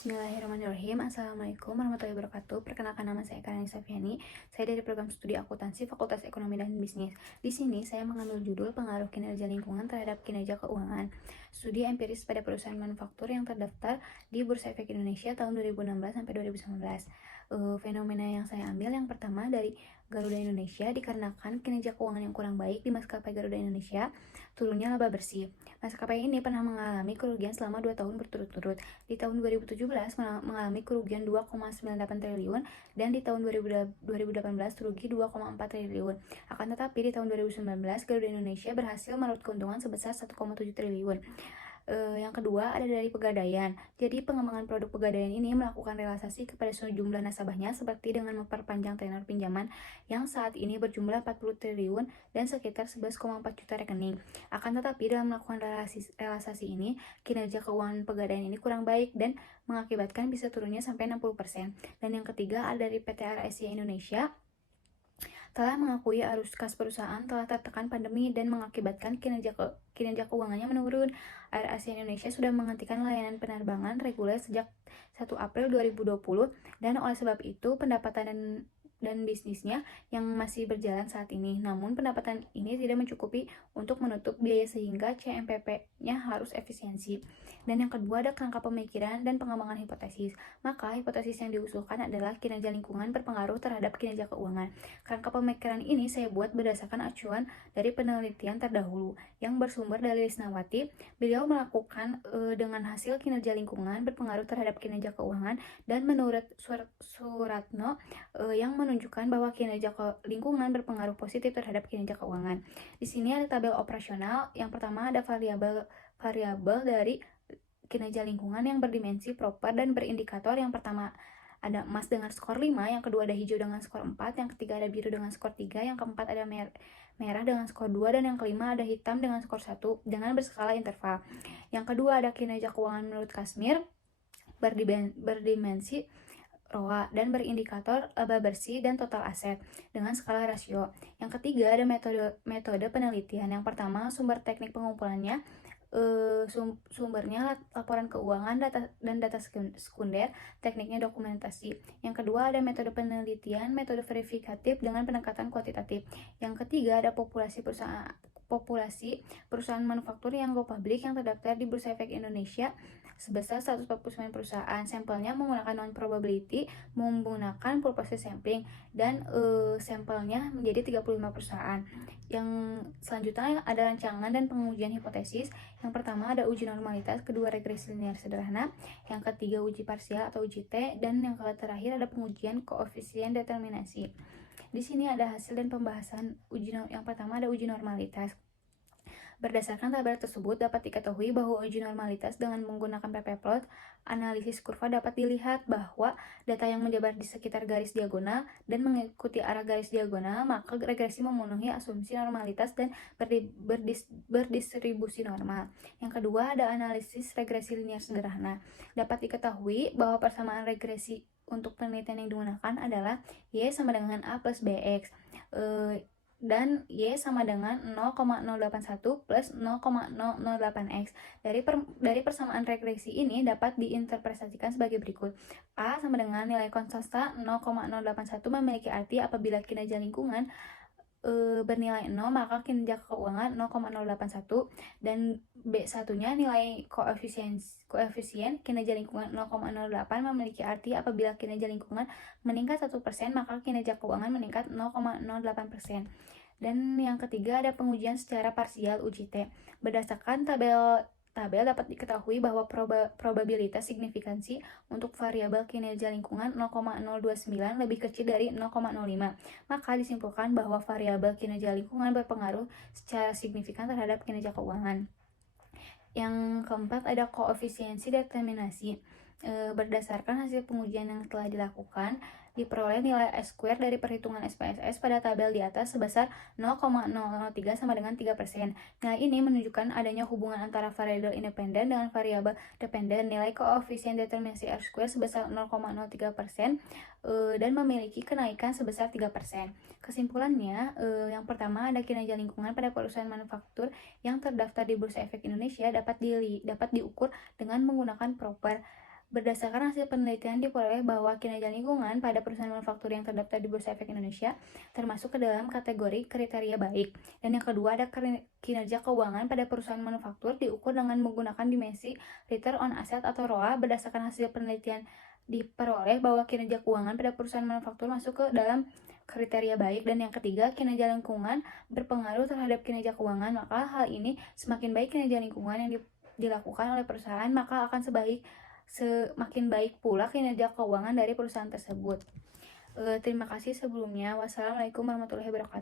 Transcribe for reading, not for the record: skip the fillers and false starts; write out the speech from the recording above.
Bismillahirrahmanirrahim. Assalamualaikum warahmatullahi wabarakatuh. Perkenalkan, nama saya Karani Safiani. Saya dari program studi akuntansi Fakultas Ekonomi dan Bisnis. Di sini saya mengambil judul pengaruh kinerja lingkungan terhadap kinerja keuangan. Studi empiris pada perusahaan manufaktur yang terdaftar di Bursa Efek Indonesia tahun 2016 sampai 2019. Fenomena yang saya ambil yang pertama dari Garuda Indonesia dikarenakan kinerja keuangan yang kurang baik di maskapai Garuda Indonesia, turunnya laba bersih. Maskapai ini pernah mengalami kerugian selama 2 tahun berturut-turut. Di tahun 2017 mengalami kerugian 2,98 triliun dan di tahun 2018 rugi 2,4 triliun. Akan tetapi di tahun 2019 Garuda Indonesia berhasil meraup keuntungan sebesar 1,7 triliun. Yang kedua ada dari Pegadaian. Jadi pengembangan produk Pegadaian ini melakukan realisasi kepada sejumlah nasabahnya seperti dengan memperpanjang tenor pinjaman yang saat ini berjumlah 40 triliun dan sekitar 11,4 juta rekening. Akan tetapi dalam melakukan realisasi ini, kinerja keuangan Pegadaian ini kurang baik dan mengakibatkan bisa turunnya sampai 60%. Dan yang ketiga ada dari PT Air Asia Indonesia, telah mengakui arus kas perusahaan telah tertekan pandemi dan mengakibatkan kinerja keuangannya menurun. Air Asia Indonesia sudah menghentikan layanan penerbangan reguler sejak 1 April 2020 dan oleh sebab itu pendapatan dan bisnisnya yang masih berjalan saat ini. Namun pendapatan ini tidak mencukupi untuk menutup biaya sehingga CMPP-nya harus efisiensi. Dan yang kedua ada kerangka pemikiran dan pengembangan hipotesis. Maka hipotesis yang diusulkan adalah kinerja lingkungan berpengaruh terhadap kinerja keuangan. Kerangka pemikiran ini saya buat berdasarkan acuan dari penelitian terdahulu yang bersumber dari Lisnawati. Beliau melakukan dengan hasil kinerja lingkungan berpengaruh terhadap kinerja keuangan dan menurut Suratno yang menunjukkan bahwa kinerja lingkungan berpengaruh positif terhadap kinerja keuangan. Di sini ada tabel operasional. Yang pertama ada variabel dari kinerja lingkungan yang berdimensi proper dan berindikator. Yang pertama ada emas dengan skor 5, yang kedua ada hijau dengan skor 4, yang ketiga ada biru dengan skor 3, yang keempat ada merah dengan skor 2, dan yang kelima ada hitam dengan skor 1 dengan berskala interval. Yang kedua ada kinerja keuangan menurut Kasmir berdimensi ROA dan berindikator laba bersih dan total aset dengan skala rasio. Yang ketiga ada metode penelitian. Yang pertama sumber teknik pengumpulannya, sumbernya laporan keuangan dan data sekunder, tekniknya dokumentasi. Yang kedua ada metode penelitian, metode verifikatif dengan pendekatan kuantitatif. Yang ketiga ada populasi perusahaan manufaktur yang go public yang terdaftar di Bursa Efek Indonesia sebesar 149 perusahaan. Sampelnya menggunakan non-probability, menggunakan purpose sampling, dan sampelnya menjadi 35 perusahaan. Yang selanjutnya ada rancangan dan pengujian hipotesis. Yang pertama ada uji normalitas, kedua regresi linear sederhana, yang ketiga uji parsial atau uji T, dan yang terakhir ada pengujian koefisien determinasi. Di sini ada hasil dan pembahasan yang pertama ada uji normalitas. Berdasarkan tabel tersebut dapat diketahui bahwa uji normalitas dengan menggunakan ppplot, analisis kurva dapat dilihat bahwa data yang menjabar di sekitar garis diagonal dan mengikuti arah garis diagonal, maka regresi memenuhi asumsi normalitas dan berdistribusi normal. Yang kedua ada analisis regresi linear sederhana. Dapat diketahui bahwa persamaan regresi untuk penelitian yang digunakan adalah Y sama dengan A plus BX. Dan Y sama dengan 0,081 plus 0,008X. Dari persamaan regresi ini dapat diinterpretasikan sebagai berikut. A sama dengan nilai konstanta 0,081 memiliki arti apabila kinerja lingkungan bernilai 0 maka kinerja keuangan 0,081, dan B1-nya nilai koefisien kinerja lingkungan 0,08 memiliki arti apabila kinerja lingkungan meningkat 1% maka kinerja keuangan meningkat 0,08%. Dan yang ketiga ada pengujian secara parsial uji T. Berdasarkan tabel dapat diketahui bahwa probabilitas signifikansi untuk variabel kinerja lingkungan 0,029 lebih kecil dari 0,05. Maka disimpulkan bahwa variabel kinerja lingkungan berpengaruh secara signifikan terhadap kinerja keuangan. Yang keempat ada koefisiensi determinasi. Berdasarkan hasil pengujian yang telah dilakukan, diperoleh nilai S-square dari perhitungan SPSS pada tabel di atas sebesar 0,003 sama dengan 3%. Nilai ini menunjukkan adanya hubungan antara variabel independen dengan variabel dependen. Nilai koefisien determinasi R-square sebesar 0,03% dan memiliki kenaikan sebesar 3%. Kesimpulannya, yang pertama ada kinerja lingkungan pada perusahaan manufaktur yang terdaftar di Bursa Efek Indonesia dapat diukur dengan menggunakan proper Berdasarkan hasil penelitian diperoleh bahwa kinerja lingkungan pada perusahaan manufaktur yang terdaftar di Bursa Efek Indonesia termasuk ke dalam kategori kriteria baik. Dan yang kedua ada kinerja keuangan pada perusahaan manufaktur diukur dengan menggunakan dimensi Return on Asset atau ROA. Berdasarkan hasil penelitian diperoleh bahwa kinerja keuangan pada perusahaan manufaktur masuk ke dalam kriteria baik. Dan yang ketiga, kinerja lingkungan berpengaruh terhadap kinerja keuangan. Maka hal ini semakin baik kinerja lingkungan yang dilakukan oleh perusahaan, maka akan semakin baik pula kinerja keuangan dari perusahaan tersebut. Terima kasih sebelumnya. Wassalamualaikum warahmatullahi wabarakatuh.